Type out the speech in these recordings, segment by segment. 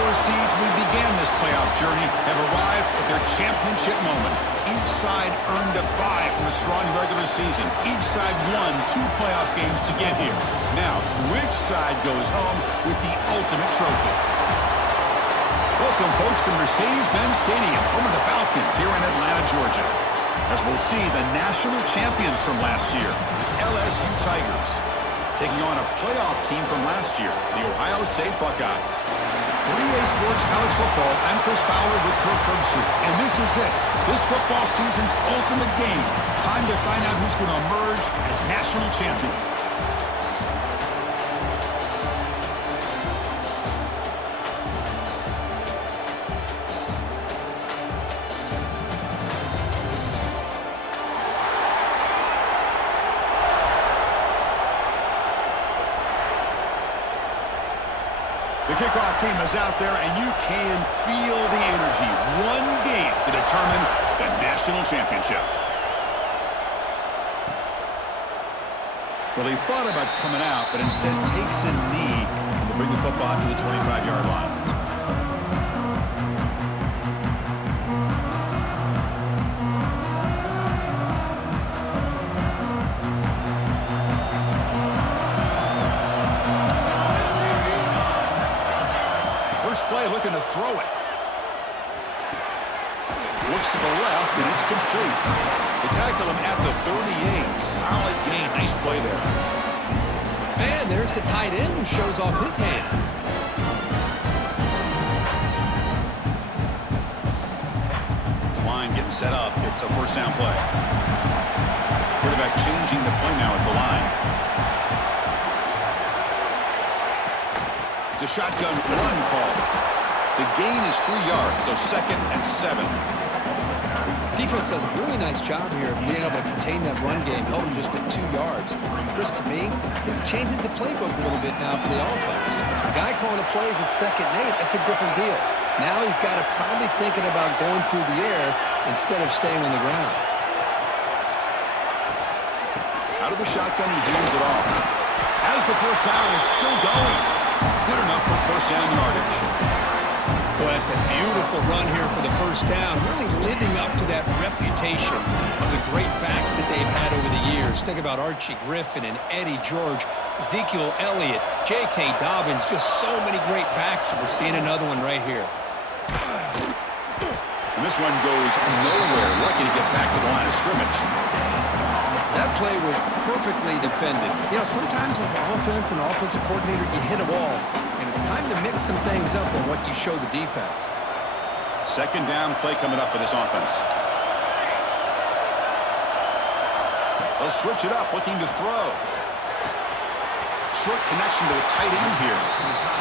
4 seeds we began this playoff journey have arrived at their championship moment. Each side earned a bye from a strong regular season. Each side won 2 playoff games to get here. Now, which side goes home with the ultimate trophy? Welcome, folks, to Mercedes-Benz Stadium, home of the Falcons here in Atlanta, Georgia. As we'll see the national champions from last year, LSU Tigers, taking on a playoff team from last year, the Ohio State Buckeyes. 3A Sports College Football, I'm Chris Fowler with Kirk Herbstreit, and this is it. This football season's ultimate game. Time to find out who's going to emerge as national champion. The kickoff team is out there, and you can feel the energy. One game to determine the national championship. Well, he thought about coming out, but instead takes a knee to bring the football to the 25-yard line. Play looking to throw it. Looks to the left, and it's complete. They tackle him at the 38. Solid gain. Nice play there. And there's the tight end who shows off his hands. This line getting set up. It's a first down play. Quarterback changing the play now at the line. It's a shotgun run call. The gain is 3 yards, so 2nd and 7. Defense does a really nice job here of being able to contain that run game, held him just at 2 yards. Chris, to me, this changes the playbook a little bit now for the offense. The guy calling the plays at 2nd and 8, that's a different deal. Now he's got to probably thinking about going through the air instead of staying on the ground. Out of the shotgun, he hands it off. As the first down is still going. Good enough for first down yardage. Boy, that's a beautiful run here for the first down. Really living up to that reputation of the great backs that they've had over the years. Think about Archie Griffin and Eddie George, Ezekiel Elliott, J.K. Dobbins. Just so many great backs. And we're seeing another one right here. And this one goes nowhere. Lucky to get back to the line of scrimmage. That play was perfectly defended. You know, sometimes as an offense and offensive coordinator, you hit a wall, and it's time to mix some things up on what you show the defense. Second down play coming up for this offense. They'll switch it up, looking to throw. Short connection to the tight end here.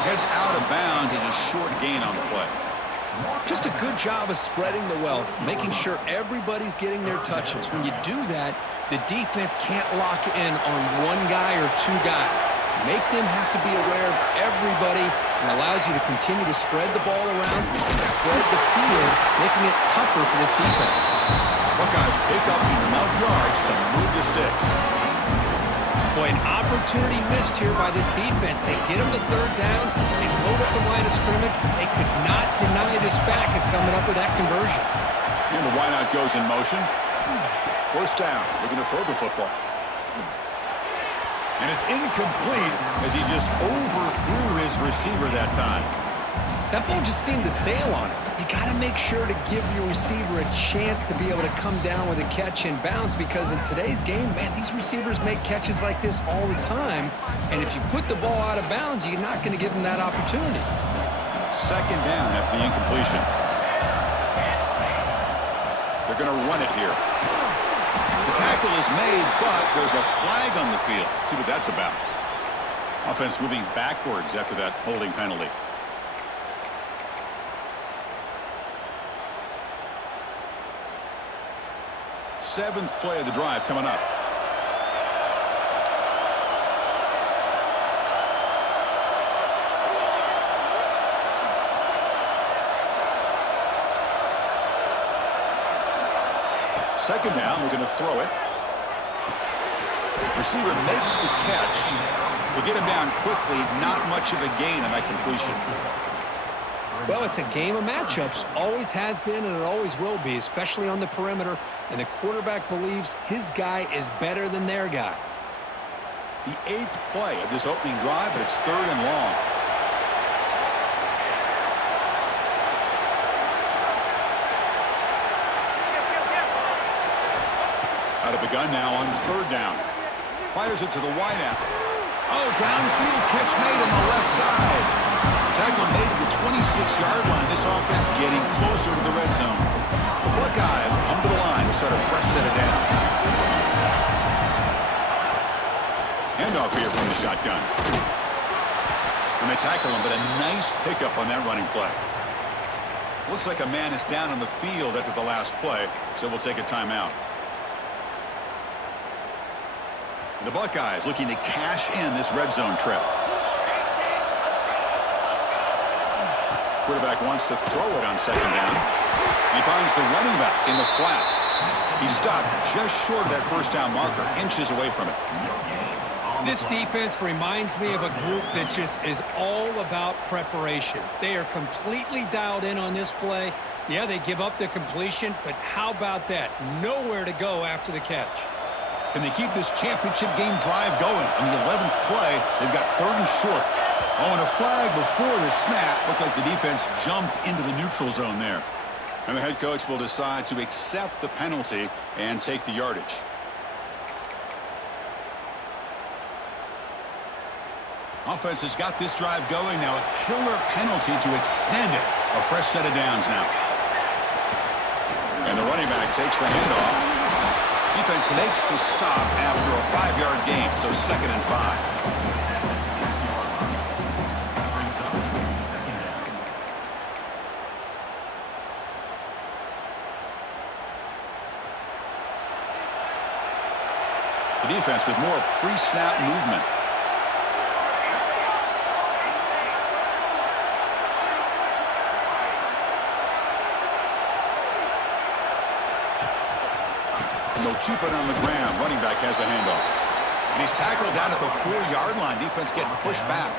Heads out of bounds as a short gain on the play. Just a good job of spreading the wealth, making sure everybody's getting their touches. When you do that, the defense can't lock in on one guy or 2 guys. Make them have to be aware of everybody and allows you to continue to spread the ball around and spread the field, making it tougher for this defense. Buckeyes pick up enough yards to move the sticks. Boy, an opportunity missed here by this defense. They get them to 3rd down and load up the line of scrimmage, but they could not deny this back of coming up with that conversion. And the wideout goes in motion. First down, looking to throw the football. And it's incomplete as he just overthrew his receiver that time. That ball just seemed to sail on him. You got to make sure to give your receiver a chance to be able to come down with a catch and bounce, because in today's game, man, these receivers make catches like this all the time. And if you put the ball out of bounds, you're not going to give them that opportunity. Second down after the incompletion. They're going to run it here. The tackle is made, but there's a flag on the field. Let's see what that's about. Offense moving backwards after that holding penalty. Seventh play of the drive coming up. Second down, we're going to throw it. Receiver makes the catch. To get him down quickly, not much of a gain on that completion. Well, it's a game of matchups. Always has been and it always will be, especially on the perimeter. And the quarterback believes his guy is better than their guy. The 8th play of this opening drive, but it's 3rd and long. Out of the gun now on 3rd down. Fires it to the wideout. Oh, downfield catch made on the left side. Tackle made at the 26-yard line. This offense getting closer to the red zone. The Buckeyes come to the line to start a fresh set of downs. Handoff here from the shotgun. And they tackle him, but a nice pickup on that running play. Looks like a man is down on the field after the last play, so we'll take a timeout. The Buckeyes looking to cash in this red zone trip. Quarterback wants to throw it on 2nd down. He finds the running back in the flat. He stopped just short of that 1st down marker, inches away from it. This defense reminds me of a group that just is all about preparation. They are completely dialed in on this play. Yeah, they give up the completion, but how about that? Nowhere to go after the catch. Can they keep this championship game drive going? On the 11th play, they've got 3rd and short. Oh, and a flag before the snap. Looked like the defense jumped into the neutral zone there. And the head coach will decide to accept the penalty and take the yardage. Offense has got this drive going now. A killer penalty to extend it. A fresh set of downs now. And the running back takes the handoff. Defense makes the stop after a 5-yard gain, so 2nd and 5. The defense with more pre-snap movement. They'll keep it on the ground. Running back has a handoff. And he's tackled down at the 4-yard line. Defense getting pushed back.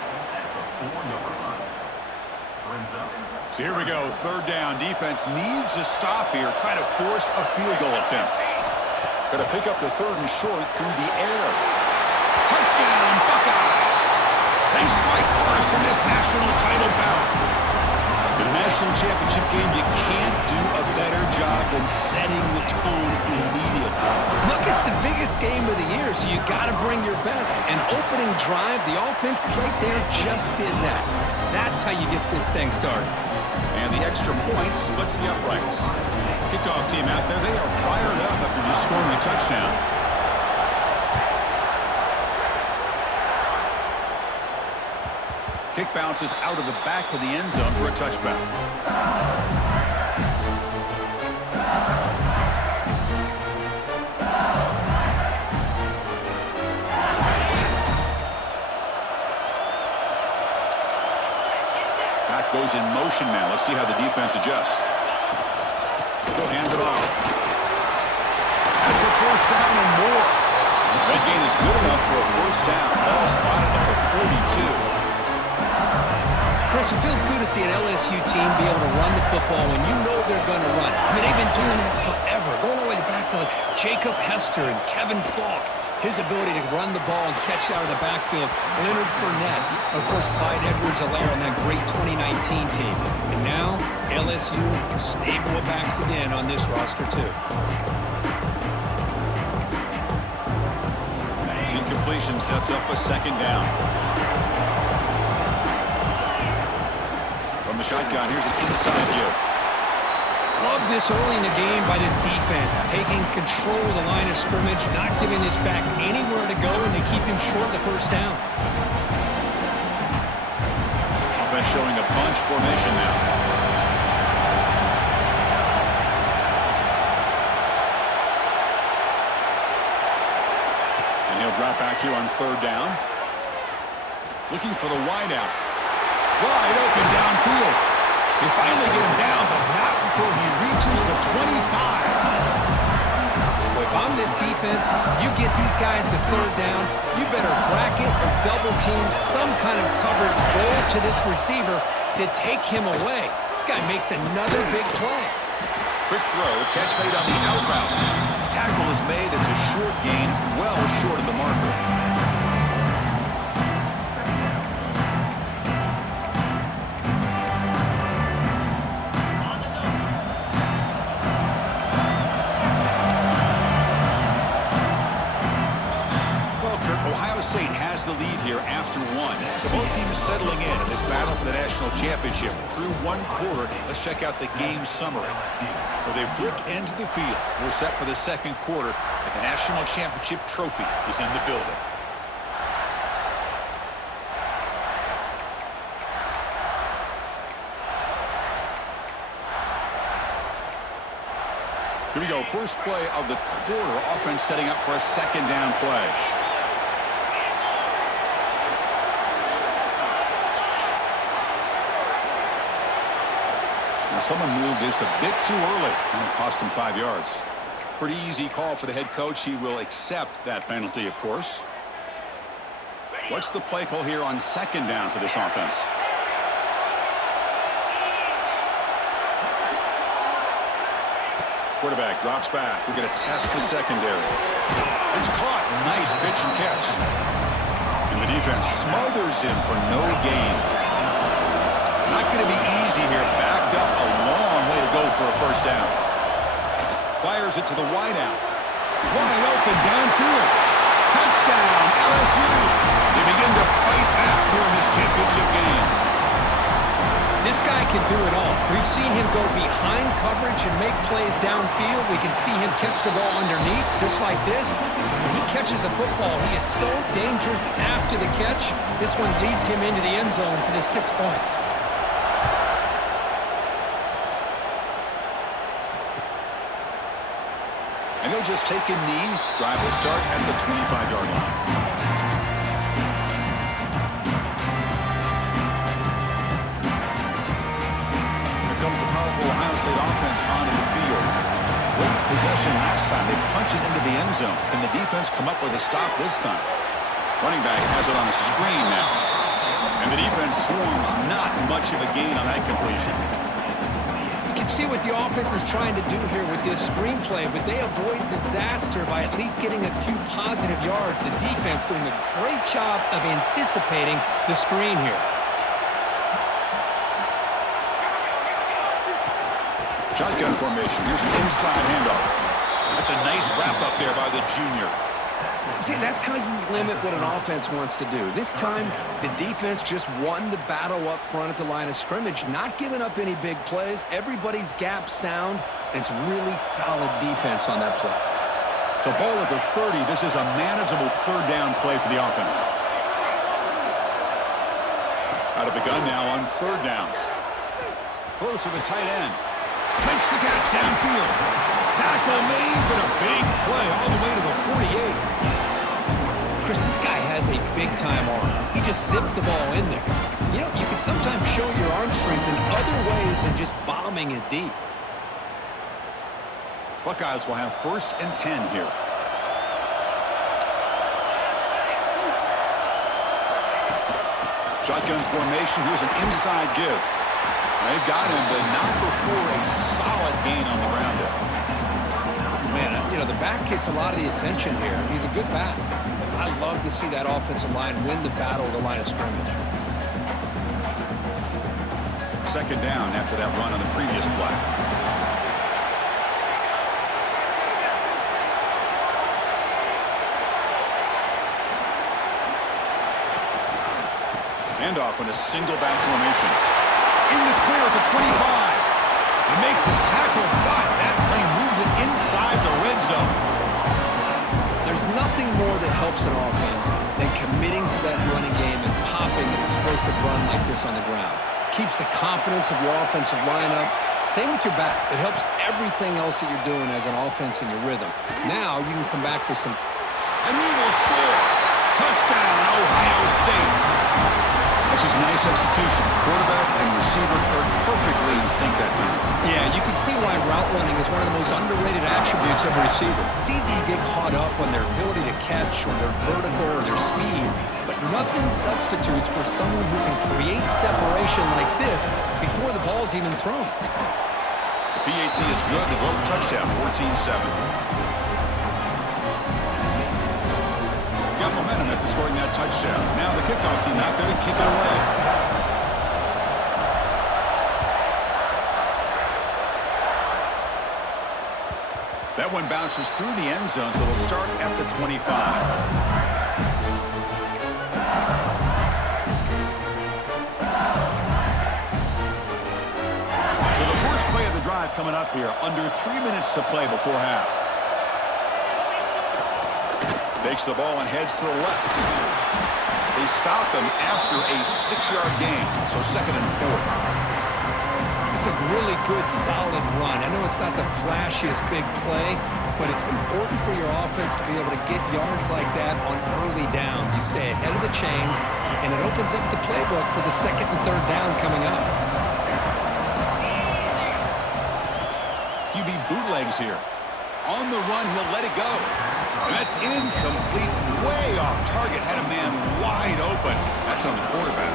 So here we go. 3rd down. Defense needs a stop here. Trying to force a field goal attempt. Going to pick up the 3rd and short through the air. Touchdown, Buckeyes! They strike first in this national title bout. In a national championship game, you can't do a better job than setting the tone immediately. Look, it's the biggest game of the year, so you got to bring your best. An opening drive, the offense right there just did that. That's how you get this thing started. And the extra point splits the uprights. Kickoff team out there, they are fired up after just scoring a touchdown. Kick bounces out of the back of the end zone for a touchback. Back goes in motion now. Let's see how the defense adjusts. He'll hand it off. That's the 1st down and more. That gain is good enough for a 1st down. Ball spotted at the 42. Chris, it feels good to see an LSU team be able to run the football when you know they're going to run it. I mean, they've been doing that forever, going all the way back to like Jacob Hester and Kevin Falk. His ability to run the ball and catch out of the backfield. Leonard Fournette. Of course, Clyde Edwards-Helaire on that great 2019 team. And now, LSU stable of backs again on this roster, too. Incompletion sets up a 2nd down. From the shotgun, here's an inside give. Love this early in the game by this defense, taking control of the line of scrimmage, not giving this back anywhere to go, and they keep him short of the 1st down. Offense showing a bunch formation now. And he'll drop back here on 3rd down. Looking for the wideout. Wide open downfield. They finally get him down, but not before he reaches the 25. Boy, If I'm this defense, you get these guys to third down, you better bracket or double team some kind of coverage roll to this receiver to take him away. This guy makes another big play. Quick throw, catch made on the out route. Tackle is made, it's a short gain, well short of the marker. State has the lead here after one. So both teams settling in this battle for the national championship. Through one quarter, let's check out the game summary. Well, they flipped into the field. We're set for the second quarter, and the national championship trophy is in the building. Here we go. First play of the quarter. Offense setting up for a second down play. Someone moved this a bit too early, and it cost him 5 yards. Pretty easy call for the head coach. He will accept that penalty, of course. What's the play call here on second down for this offense? Quarterback drops back. We're going to test the secondary. It's caught. Nice pitch and catch. And the defense smothers him for no gain. Not going to be easy here. Backed up a long way to go for a first down. Fires it to the wideout. Wide open downfield. Touchdown, LSU. They begin to fight back here in this championship game. This guy can do it all. We've seen him go behind coverage and make plays downfield. We can see him catch the ball underneath, just like this. When he catches a football, he is so dangerous after the catch. This one leads him into the end zone for the 6 points. And he'll just take a knee. Drive will start at the 25-yard line. Here comes the powerful Ohio State offense onto the field. Great possession last time. They punch it into the end zone. Can the defense come up with a stop this time? Running back has it on a screen now. And the defense swarms not much of a gain on that completion. See what the offense is trying to do here with this screenplay, but they avoid disaster by at least getting a few positive yards. The defense doing a great job of anticipating the screen here. Shotgun formation. Here's an inside handoff. That's a nice wrap up there by the junior. See, that's how you limit what an offense wants to do. This time, the defense just won the battle up front at the line of scrimmage, not giving up any big plays. Everybody's gap sound, and it's really solid defense on that play. So ball at the 30. This is a manageable third down play for the offense. Out of the gun now on third down. Close to the tight end. Makes the catch downfield. Tackle made, but a big play all the way to the 48. Chris, this guy has a big-time arm. He just zipped the ball in there. You know, you can sometimes show your arm strength in other ways than just bombing it deep. Buckeyes will have 1st and 10 here. Shotgun formation. Here's an inside give. They've got him, but not before a solid gain on the ground there. Man, you know, the back gets a lot of the attention here. He's a good back. I love to see that offensive line win the battle at the line of scrimmage. Second down after that run on the previous play. Handoff on a single back formation. In the clear at the 25. They make the tackle, but that play moves it inside the red zone. There's nothing more that helps an offense than committing to that running game and popping an explosive run like this on the ground. Keeps the confidence of your offensive lineup. Same with your back. It helps everything else that you're doing as an offense in your rhythm. Now you can come back with some... And he will score. Touchdown, Ohio State. Which is nice execution. Quarterback and receiver worked perfectly in sync that time. Yeah, you can see why route running is one of the most underrated attributes of a receiver. It's easy to get caught up on their ability to catch or their vertical or their speed, but nothing substitutes for someone who can create separation like this before the ball's even thrown. The PAT is good. They go for touchdown, 14-7. Got momentum after scoring that touchdown. Now the kickoff team out there to kick it away. That one bounces through the end zone, so they'll start at the 25. Drive coming up here. Under 3 minutes to play before half. Takes the ball and heads to the left. They stop him after a 6-yard gain, so 2nd and 4. It's a really good, solid run. I know it's not the flashiest big play, but it's important for your offense to be able to get yards like that on early downs. You stay ahead of the chains, and it opens up the playbook for the 2nd and 3rd down coming up. QB bootlegs here. On the run, he'll let it go. And that's incomplete, way off target. Had a man wide open. That's on the quarterback.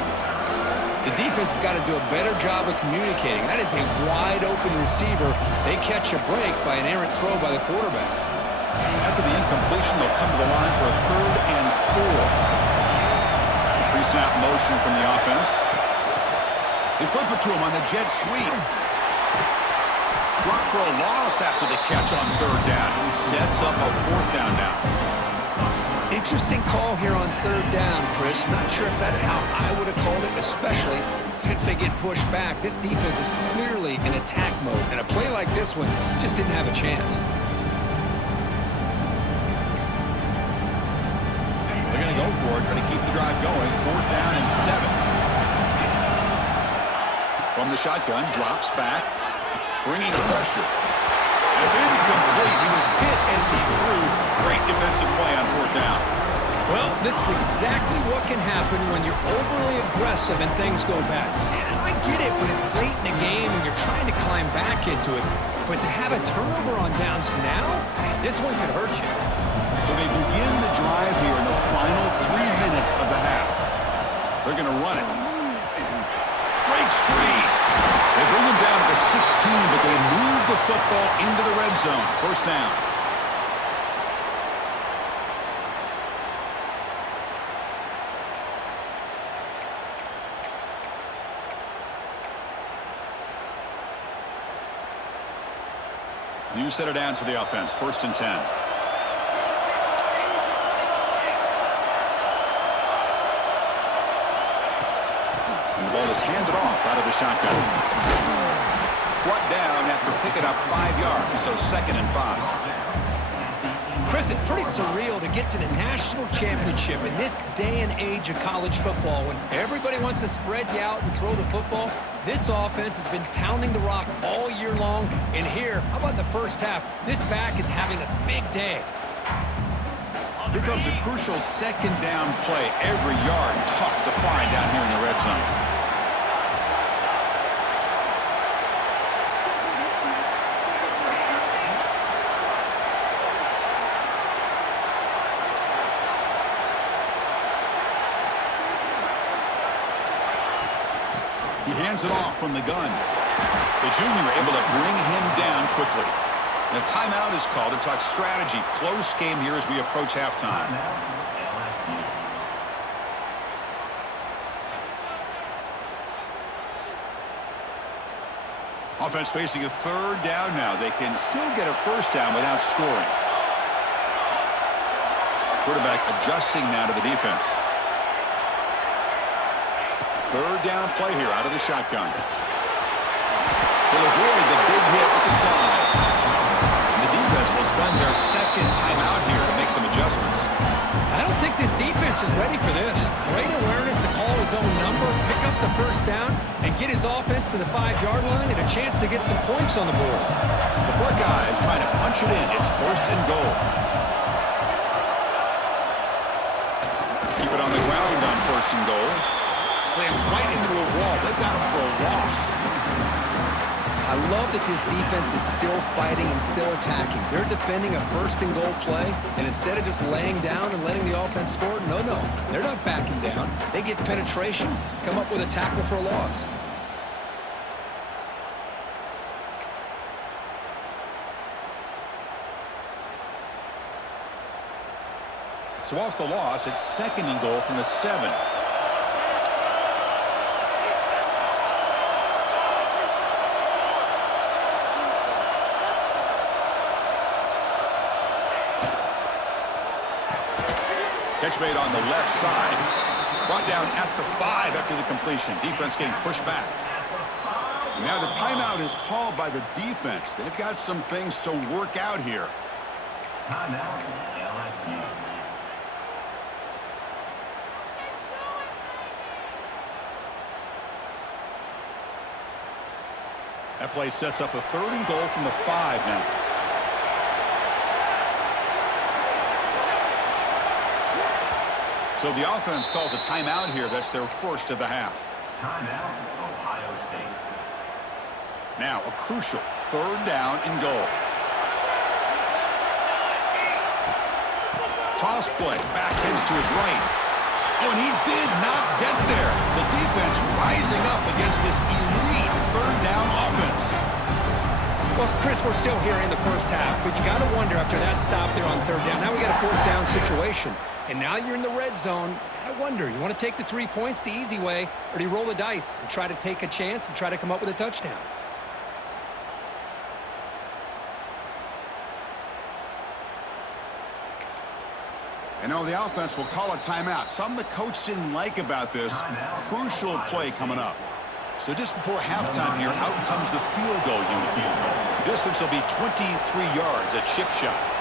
The defense has got to do a better job of communicating. That is a wide open receiver. They catch a break by an errant throw by the quarterback. After the incompletion, they'll come to the line for a 3rd and 4. Pre-snap motion from the offense. They flip it to him on the jet sweep. Dropped for a loss after the catch on 3rd down. He sets up a 4th down now. Interesting call here on 3rd down, Chris. Not sure if that's how I would have called it, especially since they get pushed back. This defense is clearly in attack mode, and a play like this one just didn't have a chance. They're going to go for it, trying to keep the drive going. 4th down and 7. From the shotgun, drops back. Bringing pressure. It's incomplete. He was hit as he threw. Great defensive play on 4th down. Well, this is exactly what can happen when you're overly aggressive and things go bad. And I get it when it's late in the game and you're trying to climb back into it. But to have a turnover on downs now, man, this one could hurt you. So they begin the drive here in the final 3 minutes of the half. They're going to run it. Breaks free. They bring him down to the 16, but they move the football into the red zone. 1st down. New set of downs for the offense. 1st and 10. And the ball is handed off out of the shotgun. Brought down after picking up 5 yards, so 2nd and 5. Chris, it's pretty surreal to get to the national championship in this day and age of college football when everybody wants to spread you out and throw the football. This offense has been pounding the rock all year long, and here, how about the first half? This back is having a big day. Here comes a crucial 2nd down play. Every yard tough to find down here in the red zone. He hands it off from the gun. The junior able to bring him down quickly. And a timeout is called to talk strategy. Close game here as we approach halftime. Offense facing a 3rd down now. They can still get a 1st down without scoring. Quarterback adjusting now to the defense. 3rd down play here out of the shotgun. They'll avoid the big hit with the slide. And the defense will spend their 2nd timeout here to make some adjustments. I don't think this defense is ready for this. Great awareness to call his own number, pick up the 1st down, and get his offense to the 5-yard line and a chance to get some points on the board. The Buckeyes trying to punch it in. It's 1st and goal. Keep it on the ground on 1st and goal. Slams right into a wall. They've got him for a loss. I love that this defense is still fighting and still attacking. They're defending a first-and-goal play, and instead of just laying down and letting the offense score, no, they're not backing down. They get penetration, come up with a tackle for a loss. So off the loss, it's 2nd and goal from the 7. Catch made on the left side. Brought down at the 5 after the completion. Defense getting pushed back. And now the timeout is called by the defense. They've got some things to work out here. Timeout, LSU. That play sets up a 3rd and goal from the 5 now. So the offense calls a timeout here. That's their first of the half. Timeout, Ohio State. Now a crucial 3rd down and goal. Toss play. Back ends to his right. Oh, and he did not get there. The defense rising up against this elite 3rd down offense. Well, Chris, we're still here in the first half, but you got to wonder after that stop there on 3rd down. Now we got a 4th down situation. And now you're in the red zone. You got to wonder, you want to take the 3 points the easy way, or do you roll the dice and try to take a chance and try to come up with a touchdown? And now the offense will call a timeout. Something the coach didn't like about this. Crucial play coming up. So just before halftime here, out comes the field goal unit. The distance will be 23 yards at chip shot.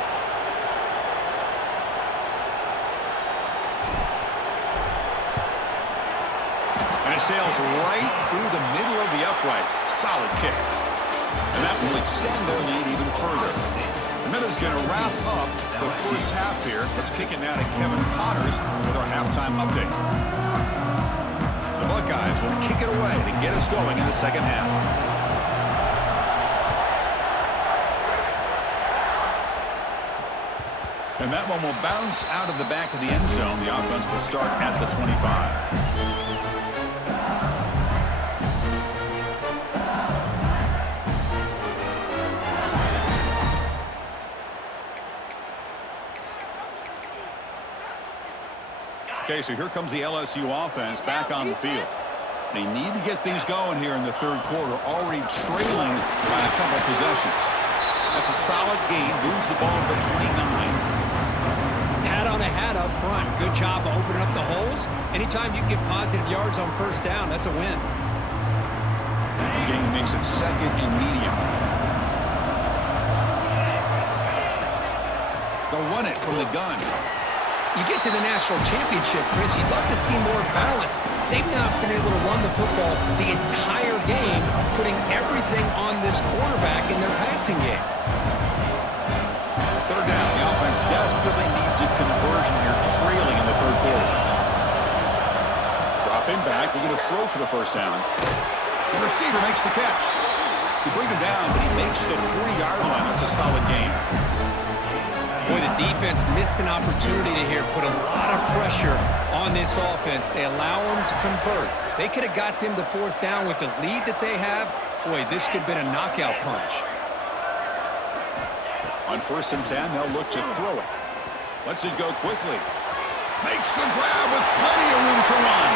And it sails right through the middle of the uprights. Solid kick. And that will extend their lead even further. The minute's going to wrap up the first half here. Let's kick it now to Kevin Connors with our halftime update. The Buckeyes will kick it away to get us going in the second half. And that one will bounce out of the back of the end zone. The offense will start at the 25. Okay, so here comes the LSU offense back on the field. They need to get things going here in the 3rd quarter, already trailing by a couple possessions. That's a solid gain, moves the ball to the 29. Hat on a hat up front. Good job of opening up the holes. Anytime you get positive yards on 1st down, that's a win. The game makes it 2nd and medium. They'll run it from the gun. You get to the national championship, Chris, you'd love to see more balance. They've not been able to run the football the entire game, putting everything on this quarterback in their passing game. 3rd down. The offense desperately needs a conversion here, trailing in the 3rd quarter. Dropping back, they're going to throw for the 1st down. The receiver makes the catch. They bring him down, but he makes the 40-yard line. That's a solid gain. Boy, the defense missed an opportunity to here put a lot of pressure on this offense. They allow them to convert. They could have got them to 4th down with the lead that they have. Boy, this could have been a knockout punch. On 1st and 10, they'll look to throw it. Lets it go quickly. Makes the grab with plenty of room to run.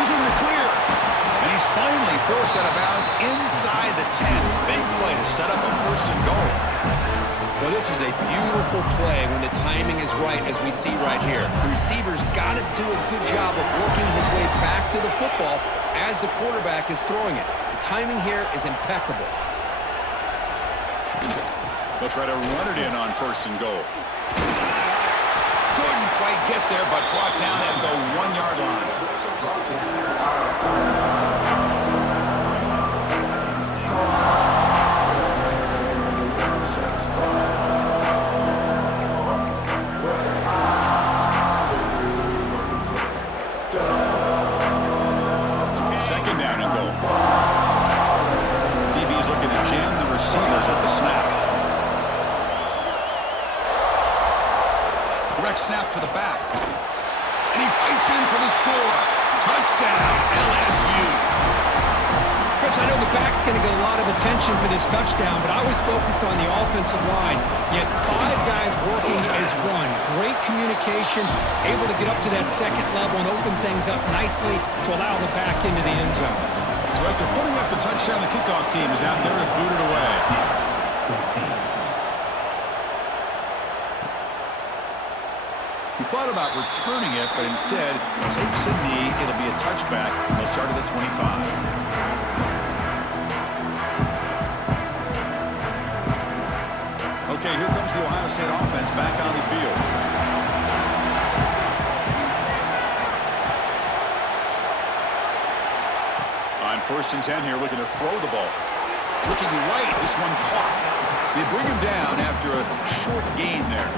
He's in the clear. And he's finally forced out of bounds inside the 10. Big play to set up a 1st and goal. Well, this is a beautiful play when the timing is right, as we see right here. The receiver's got to do a good job of working his way back to the football as the quarterback is throwing it. The timing here is impeccable. They'll try to run it in on 1st and goal. Couldn't quite get there, but brought down at the 1-yard line. snap to the back. And he fights in for the score. Touchdown, LSU. Chris, I know the back's going to get a lot of attention for this touchdown, but I was focused on the offensive line. Yet 5 guys working as one. Great communication, able to get up to that second level and open things up nicely to allow the back into the end zone. So after putting up the touchdown, the kickoff team is out there to boot it away. He thought about returning it, but instead takes a knee. It'll be a touchback. They'll start at the 25. Okay, here comes the Ohio State offense back on the field. On 1st and 10 here, looking to throw the ball. Looking right, this one caught. They bring him down after a short gain there.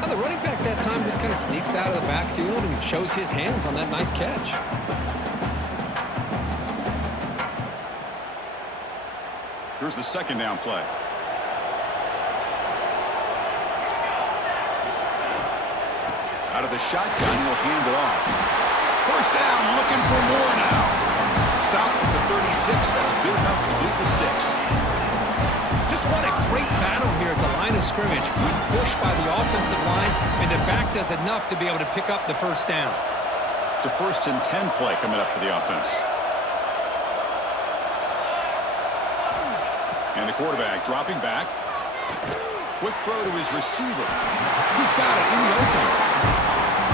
Now the running back that time just kind of sneaks out of the backfield and shows his hands on that nice catch. Here's the 2nd down play. Out of the shotgun, he'll hand it off. 1st down, looking for more now. Stopped at the 36. That's good enough to beat the sticks. Just what a great battle here at the line of scrimmage. Good push by the offensive line, and the back does enough to be able to pick up the 1st down. It's a 1st and 10 play coming up for the offense. And the quarterback dropping back. Quick throw to his receiver. He's got it in the open.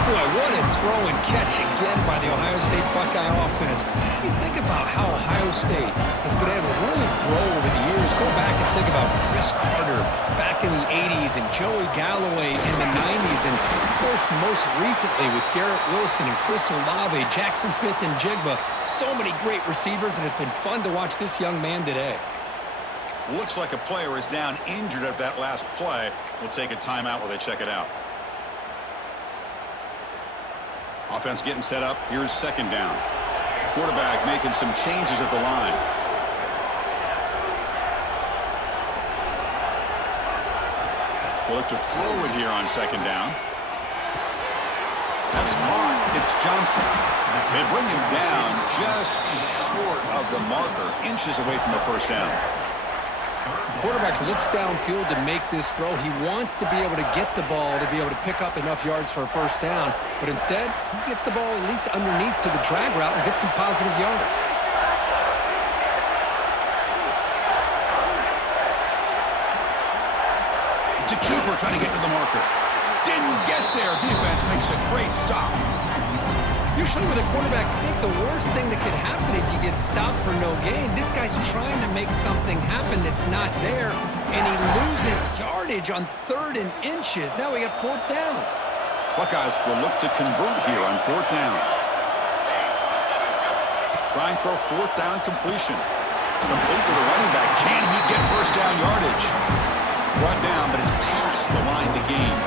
Boy, what a throw and catch again by the Ohio State Buckeye offense. You think about how Ohio State has been able to really grow over the years. Go back and think about Chris Carter back in the 80s and Joey Galloway in the 90s. And, of course, most recently with Garrett Wilson and Chris Olave, Jackson Smith and Jigba. So many great receivers, and it's been fun to watch this young man today. Looks like a player is down injured at that last play. We'll take a timeout while they check it out. Offense getting set up. Here's 2nd down. Quarterback making some changes at the line. We'll look to throw it here on 2nd down. That's caught. It's Johnson. They bring him down just short of the marker, inches away from a 1st down. Quarterback looks downfield to make this throw. He wants to be able to get the ball to be able to pick up enough yards for a 1st down. But instead, he gets the ball at least underneath to the drag route and gets some positive yards. To keeper trying to get to the marker. Didn't get there. Defense makes a great stop. Usually with a quarterback sneak, the worst thing that could happen is you get stopped for no gain. This guy's trying to make something happen that's not there, and he loses yardage on 3rd and inches. Now we got 4th down. Buckeyes will look to convert here on 4th down. Trying for a 4th down completion. Complete to the running back. Can he get 1st down yardage? Brought down, but it's past the line to gain.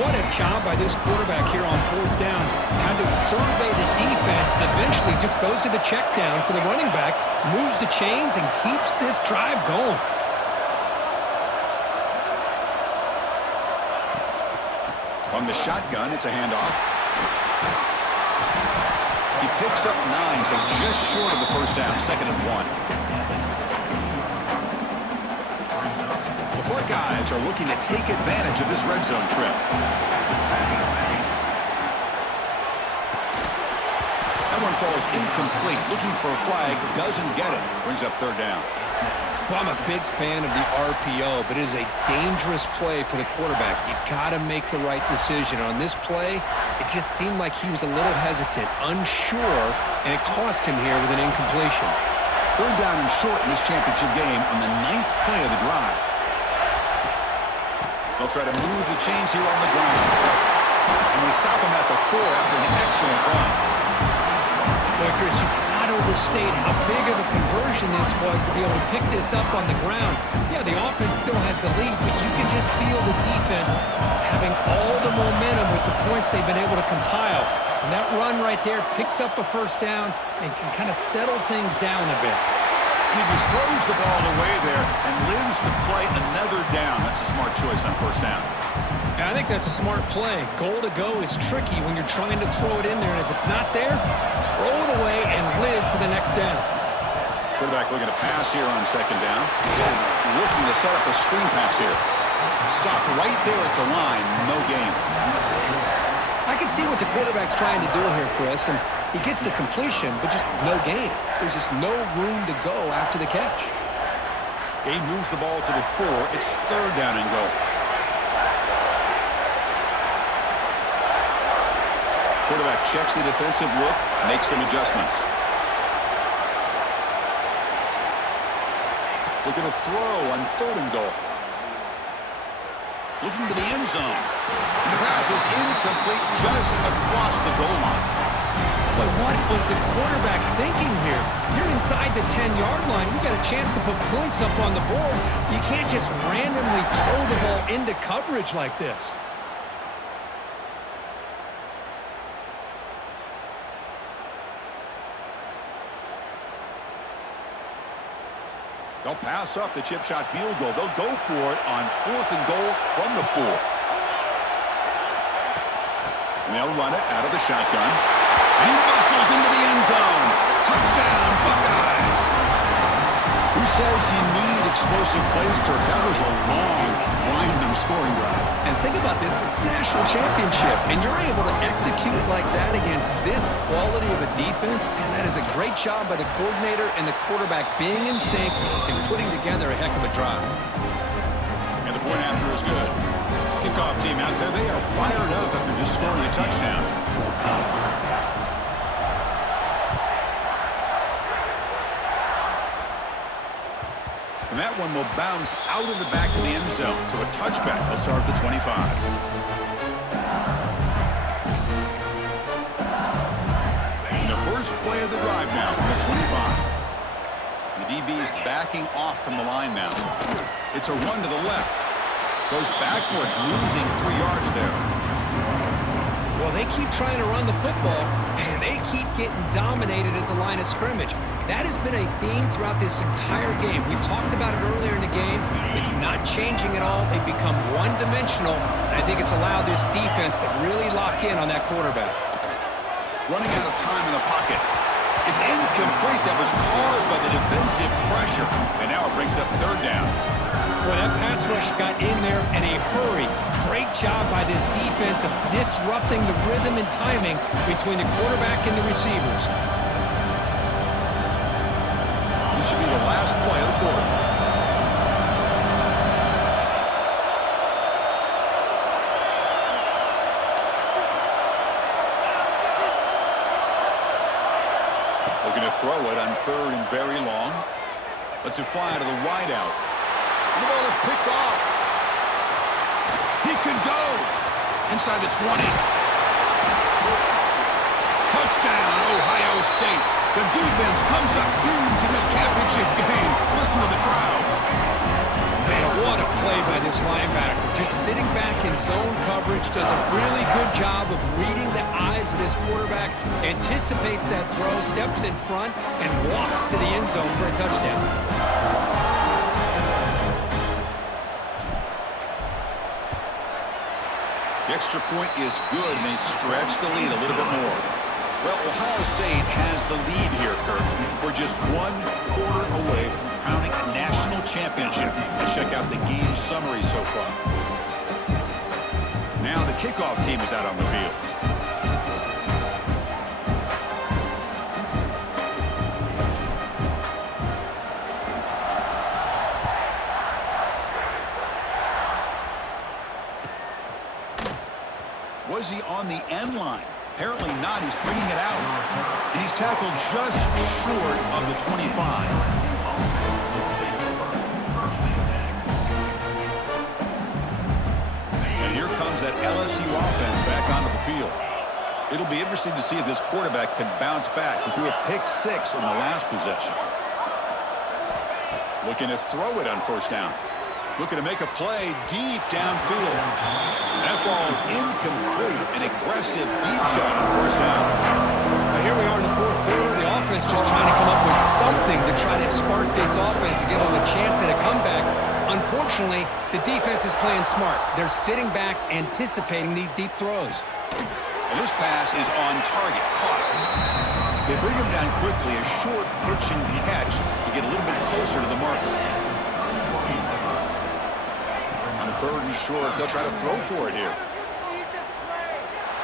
What a job by this quarterback here on 4th down. Had to survey the defense, eventually just goes to the check down for the running back, moves the chains, and keeps this drive going. On the shotgun, it's a handoff. He picks up 9, so just short of the 1st down, 2nd and 1. Buckeyes are looking to take advantage of this red zone trip. That one falls incomplete. Looking for a flag, doesn't get it. Brings up 3rd down. Well, I'm a big fan of the RPO, but it is a dangerous play for the quarterback. You got to make the right decision. On this play, it just seemed like he was a little hesitant, unsure, and it cost him here with an incompletion. 3rd down and short in this championship game on the 9th play of the drive. They'll try to move the chains here on the ground. And they stop him at the 4 after an excellent run. Boy, Chris, you cannot overstate how big of a conversion this was to be able to pick this up on the ground. Yeah, the offense still has the lead, but you can just feel the defense having all the momentum with the points they've been able to compile. And that run right there picks up a 1st down and can kind of settle things down a bit. He just throws the ball away there and lives to play another down. That's a smart choice on 1st down. I think that's a smart play. Goal to go is tricky when you're trying to throw it in there, and if it's not there, throw it away and live for the next down. Quarterback looking to pass here on second down. Looking to set up a screen pass here. Stopped right there at the line. No gain. I can see what the quarterback's trying to do here, Chris, and he gets the completion, but just no gain. There's just no room to go after the catch. He moves the ball to the 4. It's third down and goal. Quarterback checks the defensive look, makes some adjustments. Looking to throw on third and goal. Looking to the end zone. And the pass is incomplete just across the goal line. But what was the quarterback thinking here? You're inside the 10-yard line. You got a chance to put points up on the board. You can't just randomly throw the ball into coverage like this. They'll pass up the chip shot field goal. They'll go for it on fourth and goal from the 4. And they'll run it out of the shotgun. And he muscles into the end zone. Touchdown, Buckeyes. Who says you need explosive plays, Kirk? That was a long, winding scoring drive. And think about this. This is the national championship, and you're able to execute like that against this quality of a defense, and that is a great job by the coordinator and the quarterback being in sync and putting together a heck of a drive. And the point after is good. Kickoff team out there, they are fired up after just scoring a touchdown. And that one will bounce out of the back of the end zone. So a touchback will start at the 25. And the first play of the drive now from the 25. The DB is backing off from the line now. It's a run to the left. Goes backwards, losing 3 yards there. Well, they keep trying to run the football, and they keep getting dominated at the line of scrimmage. That has been a theme throughout this entire game. We've talked about it earlier in the game. It's not changing at all. They've become one-dimensional, and I think it's allowed this defense to really lock in on that quarterback. Running out of time in the pocket. It's incomplete. That was caused by the defensive pressure. And now it brings up third down. Boy, that pass rush got in there in a hurry. Great job by this defense of disrupting the rhythm and timing between the quarterback and the receivers. This should be the last play of the quarter. Looking to throw it on third and very long. Lets it fly to the wideout. The ball is picked off. He could go inside the 20. Touchdown, Ohio State. The defense comes up huge in this championship game. Listen to the crowd. Man, what a play by this linebacker. Just sitting back in zone coverage, does a really good job of reading the eyes of this quarterback, anticipates that throw, steps in front, and walks to the end zone for a touchdown. The extra point is good, and they stretch the lead a little bit more. Well, Ohio State has the lead here, Kirk. We're just 1 quarter away from crowning a national championship. Let's check out the game summary so far. Now the kickoff team is out on the field. Was he on the end line? Apparently not. He's bringing it out. And he's tackled just short of the 25. And here comes that LSU offense back onto the field. It'll be interesting to see if this quarterback can bounce back. He threw a pick-6 in the last possession. Looking to throw it on first down. Looking to make a play deep downfield. That ball is incomplete. An aggressive deep shot on first down. Now here we are in the fourth quarter. The offense just trying to come up with something to try to spark this offense to give them a chance at a comeback. Unfortunately, the defense is playing smart. They're sitting back, anticipating these deep throws. And this pass is on target, caught. They bring him down quickly, a short pitch and catch to get a little bit closer to the marker. On 3rd and short, they'll try to throw for it here.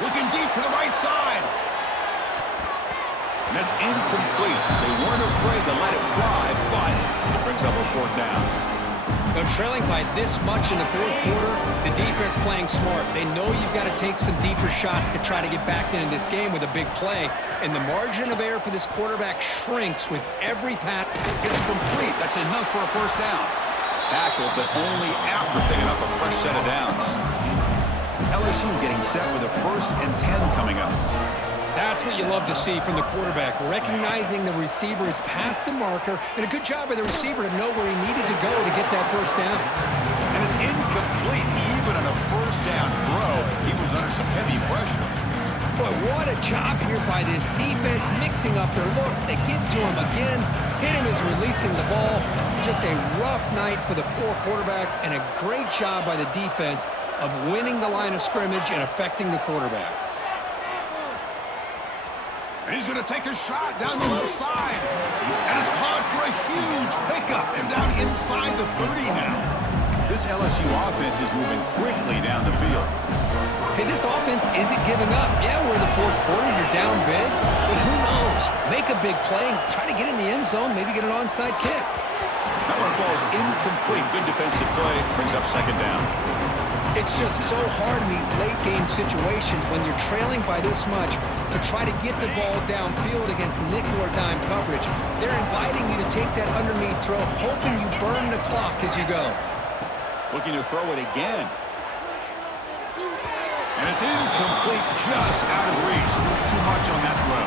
Looking deep to the right side. And that's incomplete. They weren't afraid to let it fly, but it brings up a 4th down. They're trailing by this much in the 4th quarter. The defense playing smart. They know you've got to take some deeper shots to try to get back into this game with a big play. And the margin of error for this quarterback shrinks with every pass. It's complete. That's enough for a 1st down. Tackle, but only after picking up a fresh set of downs. LSU getting set with a 1st and 10 coming up. That's what you love to see from the quarterback, recognizing the receiver is past the marker, and a good job by the receiver to know where he needed to go to get that 1st down. And it's incomplete. Even on a 1st down throw, he was under some heavy pressure. Boy, what a job here by this defense, mixing up their looks. They get to him again. Hit him as releasing the ball. Just a rough night for the poor quarterback, and a great job by the defense of winning the line of scrimmage and affecting the quarterback. And he's going to take a shot down the left side. And it's caught for a huge pickup. They're down inside the 30 now. This LSU offense is moving quickly down the field. Hey, this offense isn't giving up. Yeah, we're in the 4th quarter. You're down big. But who knows? Make a big play. Try to get in the end zone. Maybe get an onside kick. That one falls incomplete. Good defensive play. Brings up 2nd down. It's just so hard in these late-game situations when you're trailing by this much to try to get the ball downfield against nickel or dime coverage. They're inviting you to take that underneath throw, hoping you burn the clock as you go. Looking to throw it again. And it's incomplete, just out of reach. Too much on that throw.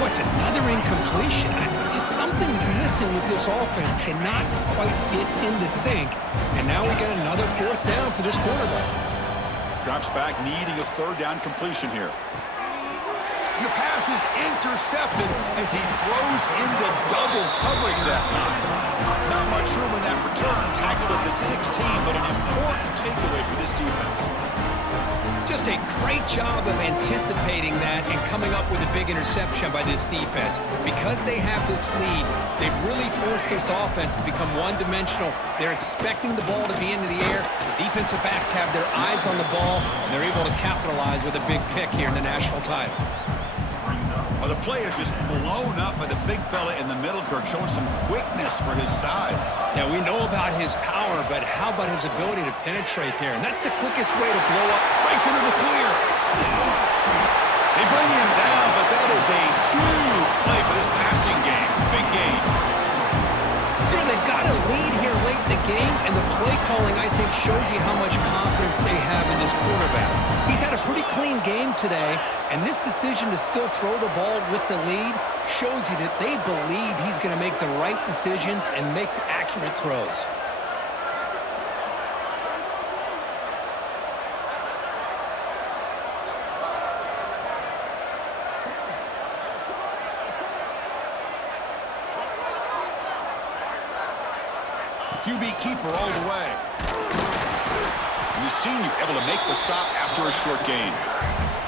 What's another incompletion? Just something's missing with this offense. Cannot quite get into sync. And now we got another 4th down for this quarterback. Drops back, needing a 3rd down completion here. And the pass is intercepted as he throws into double coverage that time. Not much room in that return. Tackled at the 16, but an important takeaway for this defense. Just a great job of anticipating that and coming up with a big interception by this defense. Because they have this lead, they've really forced this offense to become one-dimensional. They're expecting the ball to be into the air. The defensive backs have their eyes on the ball, and they're able to capitalize with a big pick here in the national title. Well, the play is just blown up by the big fella in the middle, Kirk, showing some quickness for his size. Yeah, we know about his power, but how about his ability to penetrate there? And that's the quickest way to blow up. Breaks into the clear. They bring him down, but that is a huge play for this passing game. Big game. You know, they've got a lead here late in the game, and the play calling, I think, shows you how much confidence they have in this quarterback. He's had a pretty clean game today, and this decision to still throw the ball with the lead shows you that they believe he's going to make the right decisions and make accurate throws. QB keeper all the way. And the senior able to make the stop after a short gain.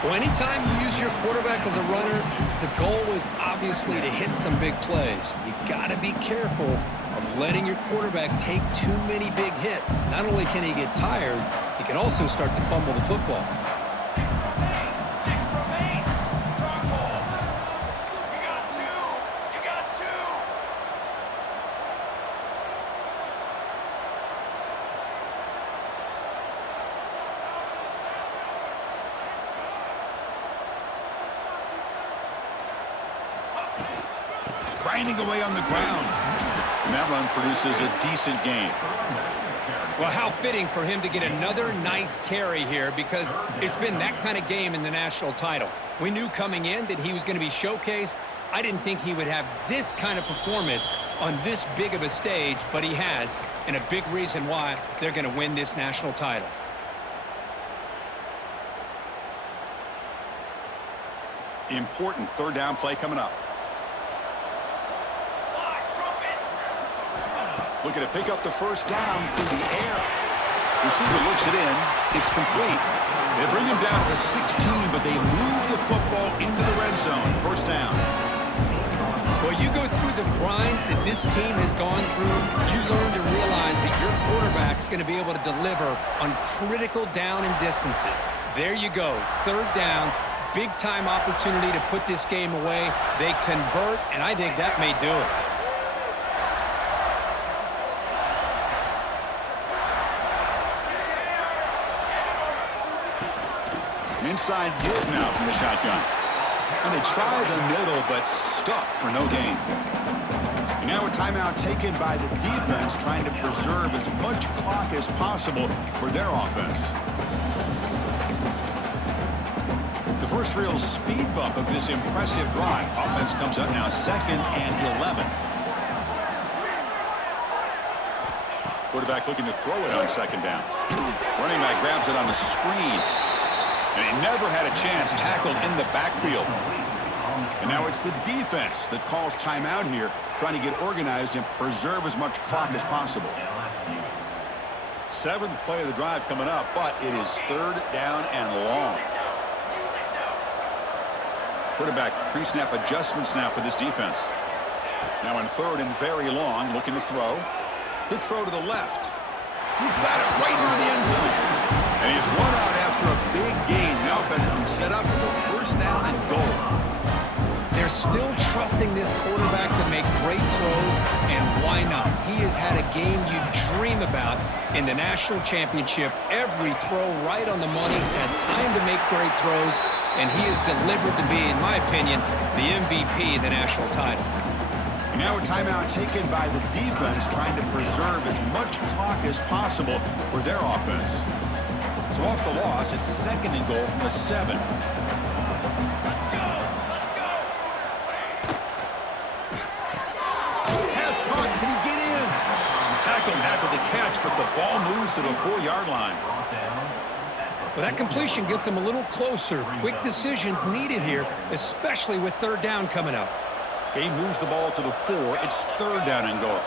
Well, anytime you use your quarterback as a runner, the goal is obviously to hit some big plays. You got to be careful of letting your quarterback take too many big hits. Not only can he get tired, he can also start to fumble the football. Grinding away on the ground. And that run produces a decent gain. Well, how fitting for him to get another nice carry here, because it's been that kind of game in the national title. We knew coming in that he was going to be showcased. I didn't think he would have this kind of performance on this big of a stage, but he has, and a big reason why they're going to win this national title. Important 3rd down play coming up. Looking to pick up the first down through the air. Receiver looks it in. It's complete. They bring him down to the 16, but they move the football into the red zone. First down. Well, you go through the grind that this team has gone through, you learn to realize that your quarterback's going to be able to deliver on critical down and distances. There you go. Third down. Big-time opportunity to put this game away. They convert, and I think that may do it. An inside give now from the shotgun. And they try the middle, but stuffed for no gain. And now a timeout taken by the defense, trying to preserve as much clock as possible for their offense. The first real speed bump of this impressive drive. Offense comes up now 2nd and 11. Quarterback looking to throw it on 2nd down. Running back grabs it on the screen. And he never had a chance, tackled in the backfield. And now it's the defense that calls timeout here, trying to get organized and preserve as much clock as possible. 7th play of the drive coming up, but it is 3rd down and long. Quarterback pre-snap adjustments now for this defense. Now in 3rd and very long, looking to throw. Quick throw to the left. He's got it right near the end zone. And he's run out after a big gain. The offense been set up for 1st down and goal. They're still trusting this quarterback to make great throws, and why not? He has had a game you dream about in the national championship. Every throw right on the money. He's had time to make great throws, and he has delivered to be, in my opinion, the MVP of the national title. And now a timeout taken by the defense, trying to preserve as much clock as possible for their offense. So off the loss, it's 2nd and goal from the 7. Pass caught. Can he get in? Tackled after the catch, but the ball moves to the 4-yard line. Well, that completion gets him a little closer. Quick decisions needed here, especially with 3rd down coming up. He moves the ball to the 4. It's 3rd down and goal.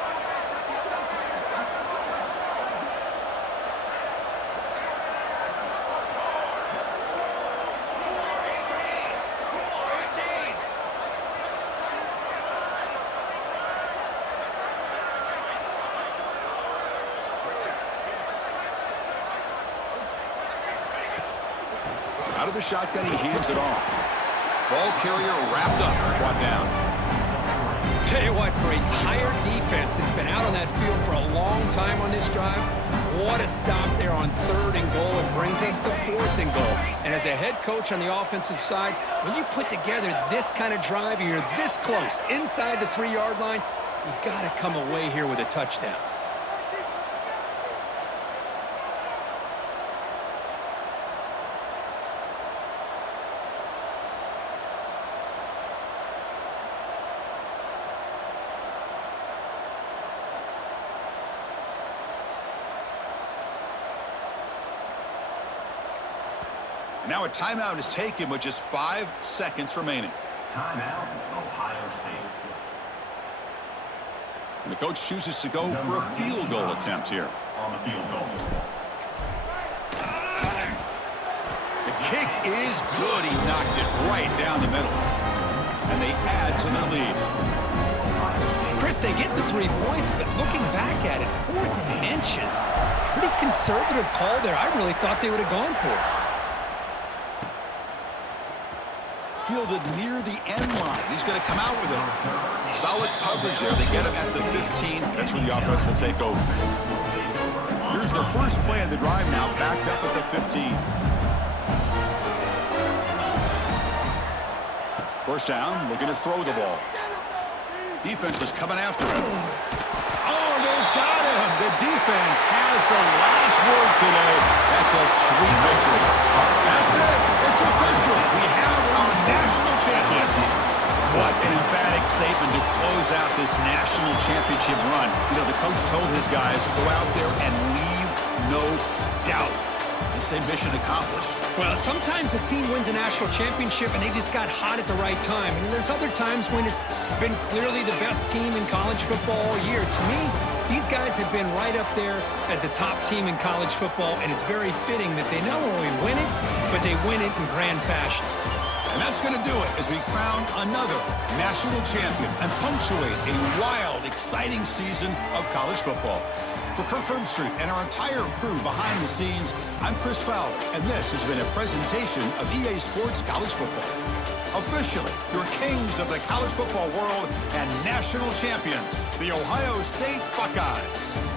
Out of the shotgun, he hands it off. Ball carrier wrapped up, brought down. Tell you what, for a tired defense that's been out on that field for a long time on this drive, what a stop there on 3rd and goal. It brings us to 4th and goal. And as a head coach on the offensive side, when you put together this kind of drive, you're this close, inside the 3-yard line, you got to come away here with a touchdown. Now a timeout is taken with just 5 seconds remaining. Timeout, Ohio State. And the coach chooses to go for a field goal attempt here. On the field goal. The kick is good. He knocked it right down the middle. And they add to their lead. Chris, they get the 3 points, but looking back at it, 4th and inches. Pretty conservative call there. I really thought they would have gone for it. Fielded near the end line. He's going to come out with it. Solid coverage there. They get him at the 15. That's where the offense will take over. Here's the first play of the drive now, backed up at the 15. First down, looking to throw the ball. Defense is coming after him. Oh, they've got him. The defense has the last word today. That's a sweet victory. That's it. It's official. We have our national champions. What an emphatic statement to close out this national championship run. You know, the coach told his guys, go out there and leave no doubt. I'd say mission accomplished. Well, sometimes a team wins a national championship and they just got hot at the right time. And there's other times when it's been clearly the best team in college football all year. To me, these guys have been right up there as the top team in college football, and it's very fitting that they not only win it, but they win it in grand fashion. And that's going to do it as we crown another national champion and punctuate a wild, exciting season of college football. For Kirk Herbstreit and our entire crew behind the scenes, I'm Chris Fowler, and this has been a presentation of EA Sports College Football. Officially, your kings of the college football world and national champions, the Ohio State Buckeyes.